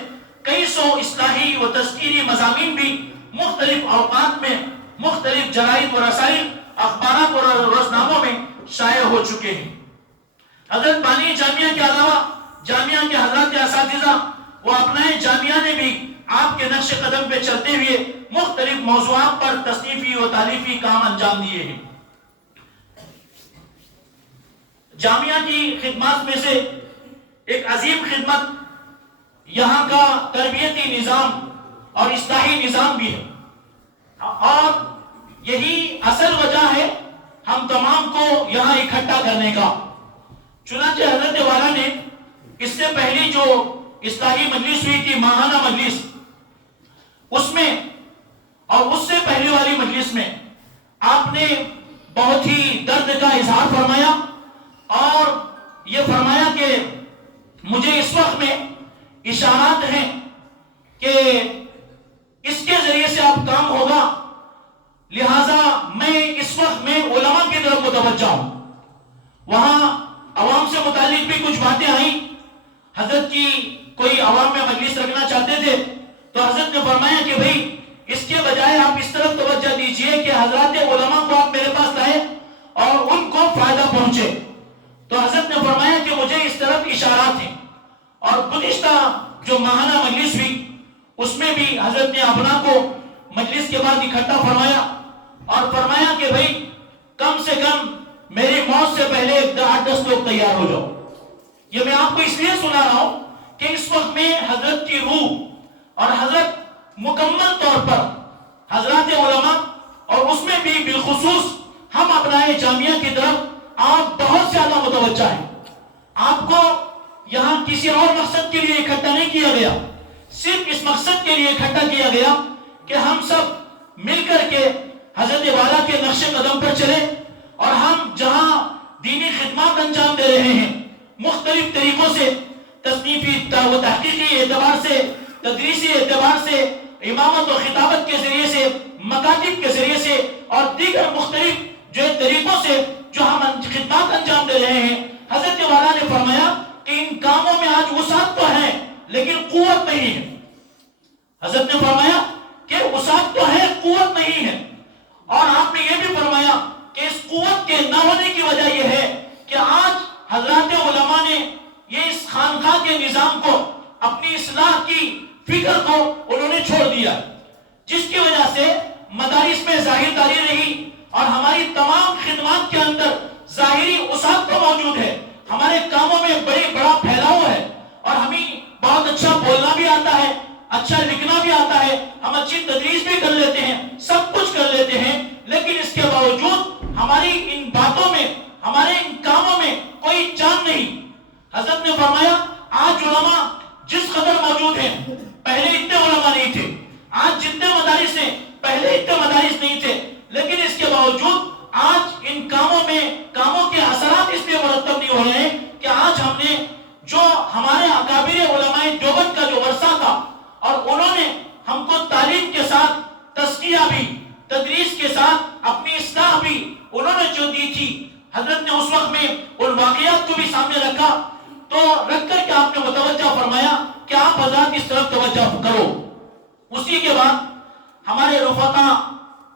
کئی سو اصلاحی و تذکیری مضامین بھی مختلف اوقات میں مختلف جرائد و رسائل، اخبارات اور روزناموں میں شائع ہو چکے ہیں. حضرت بانی جامعہ کے علاوہ جامعہ کے حضرات اساتذہ و ابنائے جامعہ نے بھی آپ کے نقش قدم پہ چلتے ہوئے مختلف موضوعات پر تصنیفی و تالیفی کام انجام دیے ہیں. جامعہ کی خدمات میں سے ایک عظیم خدمت یہاں کا تربیتی نظام اور اصلاحی نظام بھی ہے، اور یہی اصل وجہ ہے ہم تمام کو یہاں اکٹھا کرنے کا. چنانچہ حضرت والا نے اس سے پہلی جو اصلاحی مجلس ہوئی تھی، ماہانہ مجلس، اس میں اور اس سے پہلی والی مجلس میں آپ نے بہت ہی درد کا اظہار فرمایا اور یہ فرمایا کہ مجھے اس وقت میں اشارات ہیں کہ اس کے ذریعے سے آپ کام ہوگا، لہذا میں اس وقت میں علماء کی طرف متوجہ ہوں. وہاں عوام سے متعلق بھی کچھ باتیں آئیں. حضرت کی کوئی عوام میں مجلس رکھنا چاہتے تھے تو حضرت نے فرمایا کہ بھئی اس کے بجائے آپ اس طرف توجہ دیجئے کہ حضرات علماء کو آپ میرے پاس لائیں اور ان کو فائدہ پہنچے. تو حضرت نے فرمایا کہ مجھے اس طرف اشارات ہیں. اور گزشتہ جو ماہانہ مجلس ہوئی اس میں بھی حضرت نے اپنا کو مجلس کے بعد اکٹھا فرمایا اور فرمایا کہ بھئی کم سے کم میری موت سے پہلے 8-10 لوگ تیار ہو جاؤ. یہ میں آپ کو اس لیے سنا رہا ہوں کہ اس وقت میں حضرت کی روح اور حضرت مکمل طور پر حضرات علماء اور اس میں بھی بالخصوص ہم ابنائے جامعہ کی طرف آپ بہت زیادہ متوجہ ہیں. آپ کو یہاں کسی اور مقصد کے لیے اکٹھا نہیں کیا گیا، صرف اس مقصد کے لیے اکٹھا کیا گیا کہ ہم سب مل کر کے حضرت والا کے نقش قدم پر چلیں اور ہم جہاں دینی خدمات انجام دے رہے ہیں مختلف طریقوں سے، تصنیفی و تحقیقی اعتبار سے، تدریسی اعتبار سے، امامت و خطابت کے ذریعے سے، مکاتب کے ذریعے سے اور دیگر مختلف جو طریقوں سے جو ہم خدمات انجام دے رہے ہیں، حضرت والا نے فرمایا کہ ان کاموں میں آج وسعت تو ہے لیکن قوت نہیں ہے. حضرت نے فرمایا کہ وسعت تو ہے، قوت نہیں ہے. اور آپ نے یہ بھی فرمایا کہ اس قوت کے نہ ہونے کی وجہ یہ ہے کہ آج حضرات علماء نے یہ اس خانقاہ کے نظام کو، اپنی اصلاح کی فکر کو انہوں نے چھوڑ دیا، جس کی وجہ سے مدارس میں ظاہر داری رہی اور ہماری تمام خدمات کے اندر ظاہری وسعت تو موجود ہے، ہمارے کاموں میں بڑا پھیلاؤ ہے اور ہمیں بہت اچھا بولنا بھی آتا ہے، اچھا لکھنا بھی آتا ہے، ہم اچھی تدریس بھی کر لیتے ہیں، سب کچھ کر لیتے ہیں، لیکن اس کے باوجود ہماری ان باتوں میں، ہمارے ان کاموں میں کوئی جان نہیں. حضرت نے فرمایا آج علماء جس قدر موجود ہیں، پہلے اتنے علماء نہیں تھے، آج جتنے مدارس ہیں پہلے اتنے مدارس نہیں تھے، لیکن اس کے باوجود آج ان کاموں میں کاموں کے اثرات اس لیے مرتب نہیں ہو رہے ہیں کہ آج ہم نے جو ہمارے اکابر علماء دیوبند کا جو ورثہ تھا اور انہوں نے ہم کو تعلیم کے ساتھ تزکیہ بھی، تدریس کے ساتھ اپنی اصلاح بھی انہوں نے جو دی تھی، حضرت نے اس وقت میں ان واقعات کو بھی سامنے رکھا تو رکھ کر کے آپ نے متوجہ فرمایا کہ آپ حضرات اس طرف توجہ کرو. اسی کے بعد ہمارے رفقا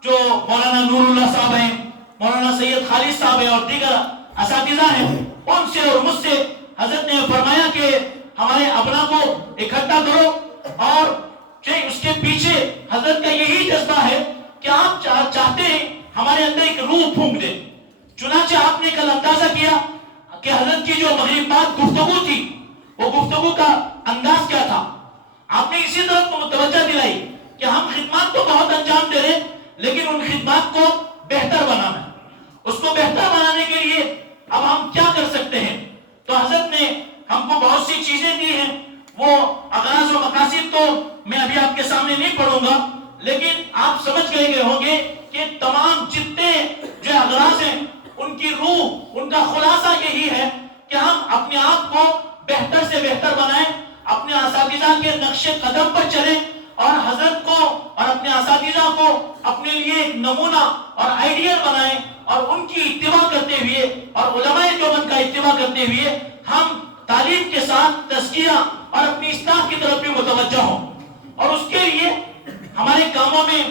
جو مولانا نور اللہ صاحب ہیں، مولانا سید خالد صاحب ہیں اور دیگر اساتذہ ہیں، ان سے اور مجھ سے حضرت نے فرمایا کہ ہمارے ابنا کو اکٹھا کرو اور اس کے پیچھے حضرت کا یہی جذبہ ہے کہ آپ چاہتے ہیں ہمارے اندر ایک روح پھونک دے. چنانچہ آپ نے کل اندازہ کیا کہ حضرت کی جو مغرب بعد گفتگو تھی وہ گفتگو کا انداز کیا تھا. آپ نے اسی طرف کو متوجہ دلائی کہ ہم خدمات تو بہت انجام دے رہے لیکن ان خدمات کو بہتر بنانا ہے. اس کو بہتر بنانے کے لیے اب ہم کیا کر سکتے ہیں؟ تو حضرت نے ہم کو بہت سی چیزیں دی ہیں. وہ اغراض و مقاصد تو میں ابھی آپ کے سامنے نہیں پڑھوں گا، لیکن آپ سمجھ گئے ہوں گے کہ تمام جتنے جو اغراض ہیں ان کی روح، ان کا خلاصہ یہی ہے کہ ہم اپنے آپ کو بہتر سے بہتر بنائیں، اپنے اساتذہ کے نقش قدم پر چلیں اور حضرت کو اور اپنے اساتذہ کو اپنے لیے ایک نمونہ اور آئیڈیل بنائیں اور ان کی اتباع کرتے ہوئے اور علماء دیوبند کا اتباع کرتے ہوئے ہم تعلیم کے ساتھ تزکیہ اور اپنی اصلاح کی طرف بھی متوجہ ہوں. اور اس کے لیے ہمارے کاموں میں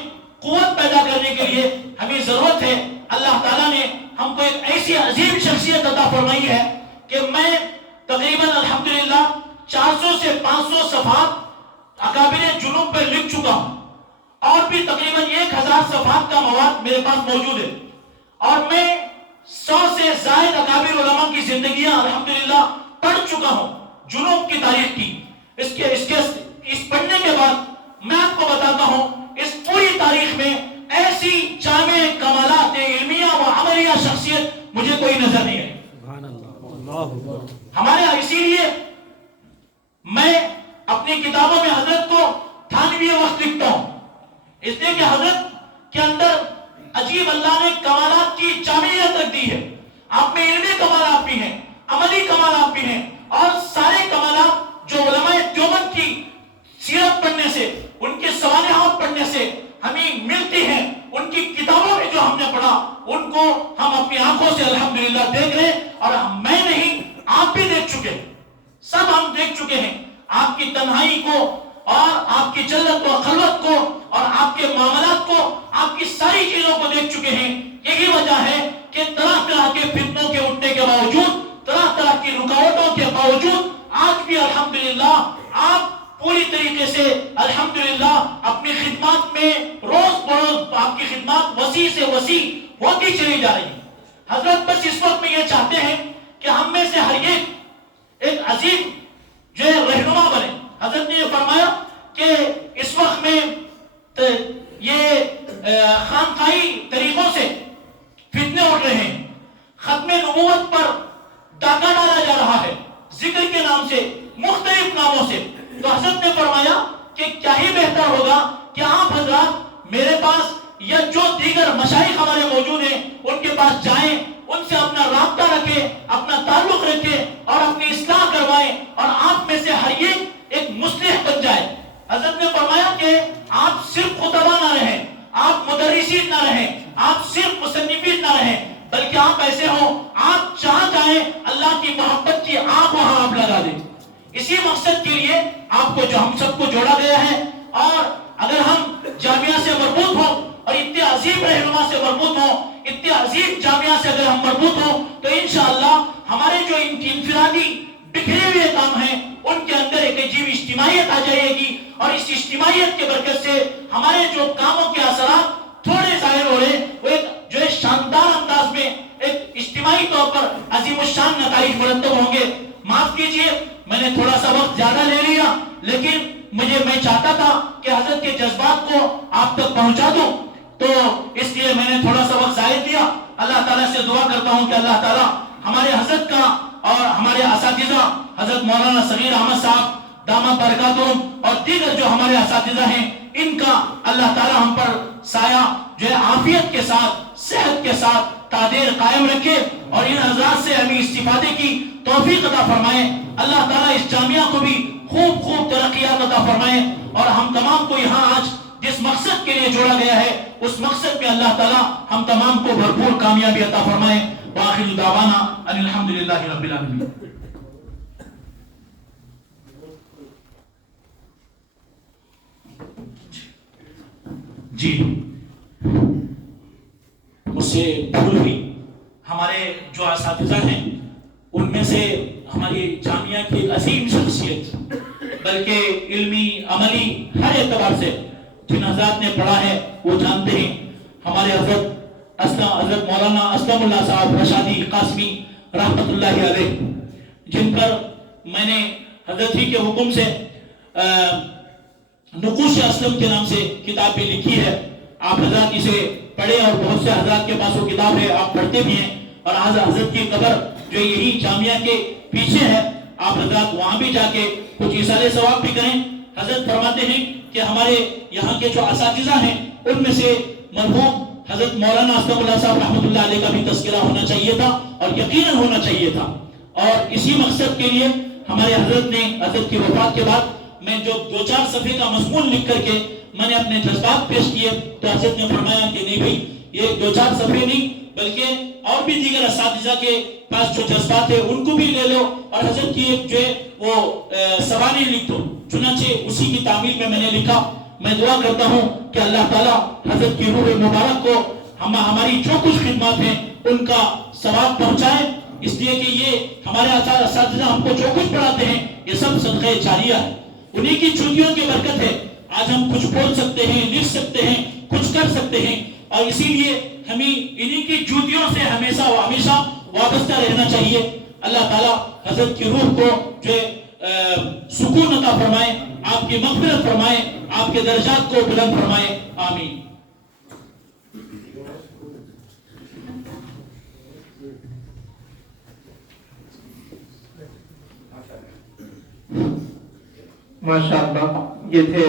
قوت پیدا کرنے کے لیے ہمیں ضرورت ہے. اللہ تعالیٰ نے ہم کو ایک ایسی عظیم شخصیت عطا فرمائی ہے کہ میں تقریباً الحمدللہ 400 سے 500 صفحات اکابر جنوب پر لکھ چکا ہوں اور بھی تقریباً 1000 صفحات کا مواد میرے پاس موجود ہے اور میں 100 سے زائد اکابر علماء کی زندگیاں الحمدللہ پڑھ چکا ہوں جنوب کی تاریخ کی. اس پڑھنے کے بعد میں آپ کو بتاتا ہوں اس پوری تاریخ میں ایسی جامع کمالات علمیہ و عملیہ شخصیت مجھے کوئی نظر نہیں آئی. ہمارے اسی لیے میں اپنی کتابوں میں حضرت کو تھانوی وقت لکھتا ہوں اس لیے کہ حضرت کے اندر عجیب اللہ نے کمالات کی جامعیت رکھ دی ہے. آپ میں علمی کمالات بھی ہیں, عملی کمالات بھی ہیں اور سارے کمالات جو علماء دیوبند کی سیرت پڑھنے سے ان کے صالحات پڑھنے سے ہمیں ملتی ہیں. ان کی کتابوں میں جو ہم نے پڑھا ان کو ہم اپنی آنکھوں سے الحمدللہ دیکھ رہے ہیں اور میں نہیں آپ بھی دیکھ چکے ہیں, سب ہم دیکھ چکے ہیں آپ کی تنہائی کو اور آپ کی جلت و خلوت کو اور آپ کے معاملات کو, آپ کی ساری چیزوں کو دیکھ چکے ہیں. یہی وجہ ہے کہ طرح طرح کے فتنوں کے اٹھنے کے باوجود, طرح طرح کی رکاوٹوں کے باوجود آج بھی الحمدللہ آپ پوری طریقے سے الحمدللہ اپنی خدمات میں روز بروز آپ کی خدمات وسیع سے وسیع ہوتی چلی جا رہی ہے. حضرت بس اس وقت میں یہ چاہتے ہیں کہ ہم میں سے ہر ایک عظیم جو رہنما بنے. حضرت نے یہ فرمایا کہ اس وقت میں یہ خانقاہی طریقوں سے فتنے اٹھ رہے ہیں, ختم نبوت پر ڈاکہ ڈالا جا رہا ہے ذکر کے نام سے, مختلف ناموں سے. تو حضرت نے فرمایا کہ کیا ہی بہتر ہوگا کہ آپ حضرات میرے پاس یا جو دیگر مشائخ ہمارے موجود ہیں ان کے پاس جائیں, ان سے اپنا رابطہ رکھیں, اپنا تعلق رکھیں اور اپنی اصلاح کروائیں اور آپ میں سے ہر ایک مصلح بن جائے. حضرت نے فرمایا کہ آپ صرف خطبہ نہ رہیں, آپ مدرسین نہ رہیں, آپ صرف مصنفین نہ رہیں, بلکہ آپ ایسے ہوں آپ جہاں جائیں اللہ کی محبت کی آگ وہاں آپ لگا دیں. اسی مقصد کے لیے آپ کو جو ہم سب کو جوڑا گیا ہے اور اگر ہم جامعہ سے مربوط ہوں اور اتنے عظیم رہنما سے مربوط ہوں, اتنے عظیم جامعہ سے اگر ہم مربوط ہوں تو انشاءاللہ ہمارے جو انفرادی بکھرے ہوئے کام ہیں ان کے اندر ایک عجیب اجتماعیت آ جائے گی اور اس اجتماعیت کے برکت سے ہمارے جو کاموں کے اثرات تھوڑے ظاہر ہو رہے وہ ایک جو ہے شاندار انداز میں ایک اجتماعی طور پر عظیم الشان نتائج مرتب ہوں گے. معاف کیجئے میں نے تھوڑا سا وقت زیادہ لے لیا, لیکن میں چاہتا تھا کہ حضرت کے جذبات کو آپ تک پہنچا دوں تو اس لیے میں نے تھوڑا سا وقت ضائع کیا. اللہ تعالیٰ سے دعا کرتا ہوں کہ اللہ تعالیٰ ہمارے حضرت کا اور ہمارے اساتذہ حضرت مولانا صغیر احمد صاحب دامت برکاتہم اور دیگر جو ہمارے اساتذہ ہیں ان کا اللہ تعالیٰ ہم پر سایہ جو ہے عافیت کے ساتھ, صحت کے ساتھ تادیر قائم رکھے اور ان حضرات سے ہمیں استفادے کی توفیق عطا فرمائے. اللہ تعالیٰ اس جامعہ کو بھی خوب خوب ترقیات عطا فرمائے اور ہم تمام کو یہاں آج جس مقصد کے لیے جوڑا گیا ہے اس مقصد میں اللہ تعالیٰ ہم تمام کو بھرپور کامیابی عطا فرمائے. وآخر دعوانا ان الحمدللہ رب العالمین. جی مجھ سے بھول ہوئی, ہمارے جو اساتذہ ہیں ان میں سے ہماری جامعہ کی ایک عظیم شخصیت بلکہ علمی عملی ہر اعتبار سے جن حضرات نے پڑھا ہے وہ جانتے ہیں. ہمارے حضرت مولانا اسلم اللہ صاحب رشادی قاسمی رحمت اللہ علیہ, جن پر میں نے حضرت ہی کے حکم سے نقوش اسلم کے نام سے کتاب بھی لکھی ہے. آپ حضرات اسے پڑھے اور بہت سے حضرات کے پاس وہ کتاب ہے, آپ پڑھتے بھی ہیں. اور آج حضرت کی قبر جو یہی جامعہ کے پیچھے ہے, آپ حضرات وہاں بھی جا کے کچھ اثار ثواب بھی کریں. حضرت فرماتے ہیں کہ ہمارے یہاں کے جو اساتذہ ہیں ان میں سے مرحوم حضرت مولانا اسلم اللہ صاحب رحمۃ اللہ علیہ کا بھی تذکرہ ہونا چاہیے تھا اور یقیناً ہونا چاہیے تھا. اور اسی مقصد کے لیے ہمارے حضرت نے حضرت کی وفات کے بعد میں جو 2-4 صفحے کا مضمون لکھ کر کے میں نے اپنے جذبات پیش کیے تو حضرت نے فرمایا کہ نہیں بھائی یہ 2-4 صفحے نہیں بلکہ اور بھی دیگر اساتذہ کے پاس جو جذبات ہے ان کو بھی لے لو اور حضرت کی ایک جو ہے وہ سوانح لکھ دو. چنانچہ اسی کی تعمیل میں نے لکھا. میں دعا کرتا ہوں کہ اللہ تعالیٰ حضرت کی روح مبارک کو ہماری جو کچھ خدمات ہیں ان کا ثواب پہنچائے، اس لیے کہ یہ ہمارے اساتذہ ہم کو جو کچھ پڑھاتے ہیں یہ سب صدقہ جاریہ ہے. انہی کی چھٹیوں کی برکت ہے آج ہم کچھ بول سکتے ہیں، لکھ سکتے ہیں، کچھ کر سکتے ہیں، اور اسی لیے ہمیں انہی کی جوتیوں سے ہمیشہ وابستہ رہنا چاہیے. اللہ تعالیٰ حضرت کی روح کو جو سکون عطا فرمائے، آپ کی مغفرت فرمائے، آپ کے درجات کو بلند فرمائے. آمین. ماشاءاللہ یہ تھے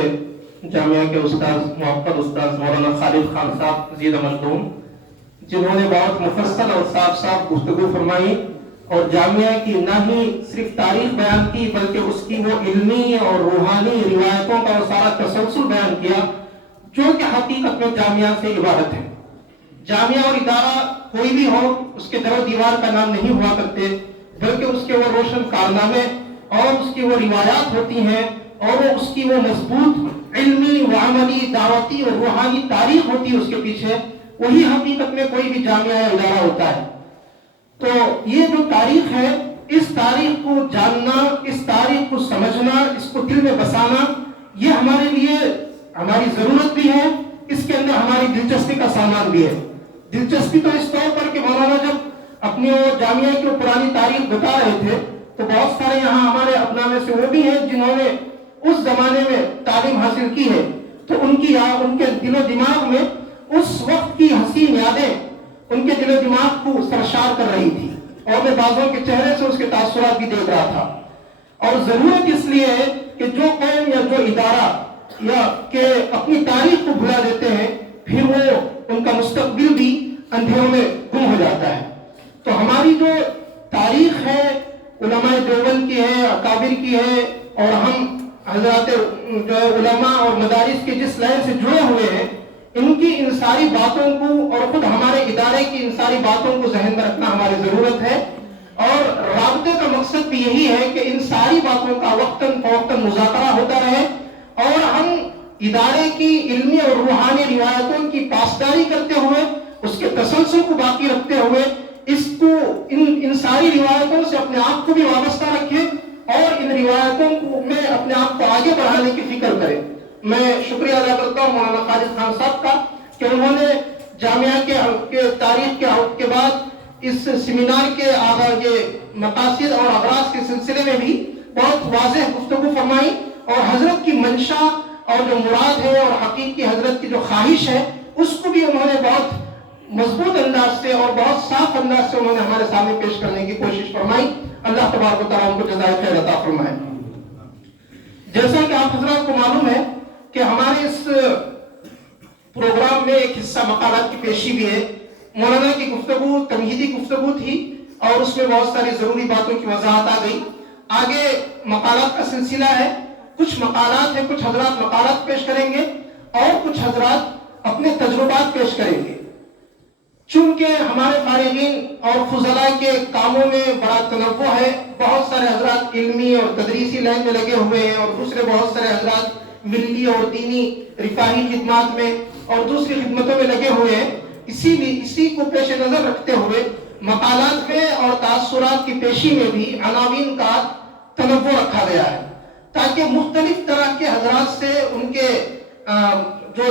جامعہ کے استاذ موقر استاذ مولانا خالد خان صاحب زیدہ مظلوم، جنہوں نے بہت مفصل اور صاف گفتگو فرمائی اور جامعہ کی نہ ہی صرف تاریخ بیان کی بلکہ اس کی وہ علمی اور روحانی روایتوں کا وہ سارا تسلسل بیان کیا جو کہ حقیقت میں جامعہ سے عبارت ہے. جامعہ اور ادارہ کوئی بھی ہو اس کے در و دیوار کا نام نہیں ہوا کرتے بلکہ اس کے وہ روشن کارنامے اور اس کی وہ روایات ہوتی ہیں اور اس کی وہ مضبوط علمی و عملی دعوتی اور روحانی تاریخ ہوتی ہے اس کے پیچھے. وہی حقیقت میں کوئی بھی جامعہ یا ادارہ ہوتا ہے. تو یہ جو تاریخ ہے اس تاریخ کو جاننا، اس تاریخ کو سمجھنا، اس کو دل میں بسانا یہ ہمارے لیے ہماری ضرورت بھی ہے، اس کے اندر ہماری دلچسپی کا سامان بھی ہے. دلچسپی تو اس طور پر کہ مولانا جب اپنی وہ جامعہ کی پرانی تاریخ بتا رہے تھے تو بہت سارے یہاں ہمارے اپنا میں سے وہ بھی ہیں جنہوں نے اس زمانے میں تعلیم حاصل کی ہے، تو ان کے دل و دماغ میں اس وقت کی حسین یادیں ان کے دل و دماغ کو سرشار کر رہی تھی اور میں بعضوں کے چہرے سے اس کے تاثرات بھی دیکھ رہا تھا. اور ضرورت اس لیے ہے کہ جو قوم یا جو ادارہ یا کہ اپنی تاریخ کو بھلا دیتے ہیں پھر وہ ان کا مستقبل بھی اندھیروں میں گم ہو جاتا ہے. تو ہماری جو تاریخ ہے علماء دیوبند کی ہے، اکابر کی ہے، اور ہم حضرات جو علماء اور مدارس کے جس لائن سے جڑے ہوئے ہیں ان کی ان ساری باتوں کو اور خود ہمارے ادارے کی ان ساری باتوں کو ذہن میں رکھنا ہماری ضرورت ہے. اور رابطے کا مقصد بھی یہی ہے کہ ان ساری باتوں کا وقتاً فوقتاً مذاکرہ ہوتا رہے اور ہم ادارے کی علمی اور روحانی روایتوں کی پاسداری کرتے ہوئے اس کے تسلسل کو باقی رکھتے ہوئے اس کو ان ساری روایتوں سے اپنے آپ کو بھی وابستہ رکھیں اور ان روایتوں کو میں اپنے آپ کو آگے بڑھانے کی فکر کریں. میں شکریہ ادا کرتا ہوں مولانا خالد خان صاحب کا کہ انہوں نے جامعہ کے تاریخ کے بعد اس سیمینار کے آگے مقاصد اور اغراض کے سلسلے میں بھی بہت واضح گفتگو فرمائی اور حضرت کی منشا اور جو مراد ہے اور حقیقی حضرت کی جو خواہش ہے اس کو بھی انہوں نے بہت مضبوط انداز سے اور بہت صاف انداز سے انہوں نے ہمارے سامنے پیش کرنے کی کوشش فرمائی. اللہ تبارک و تعالیٰ ان کو جزائے خیر عطا فرمائے. جیسا کہ آپ حضرات کو معلوم ہے کہ ہمارے اس پروگرام میں ایک حصہ مقالات کی پیشی بھی ہے. مولانا کی گفتگو تمہیدی گفتگو تھی اور اس میں بہت ساری ضروری باتوں کی وضاحت آ گئی. آگے مقالات کا سلسلہ ہے. کچھ مقالات ہیں، کچھ حضرات مقالات پیش کریں گے اور کچھ حضرات اپنے تجربات پیش کریں گے. چونکہ ہمارے فارغین اور فضلاء کے کاموں میں بڑا تنوع ہے، بہت سارے حضرات علمی اور تدریسی لائن میں لگے ہوئے ہیں اور دوسرے بہت سارے حضرات ملی اور دینی رفاہی خدمات میں اور دوسری خدمتوں میں لگے ہوئے ہیں. اسی کو پیش نظر رکھتے ہوئے مقالات میں اور تاثرات کی پیشی میں بھی عناوین کا تنوع رکھا گیا ہے تاکہ مختلف طرح کے حضرات سے ان کے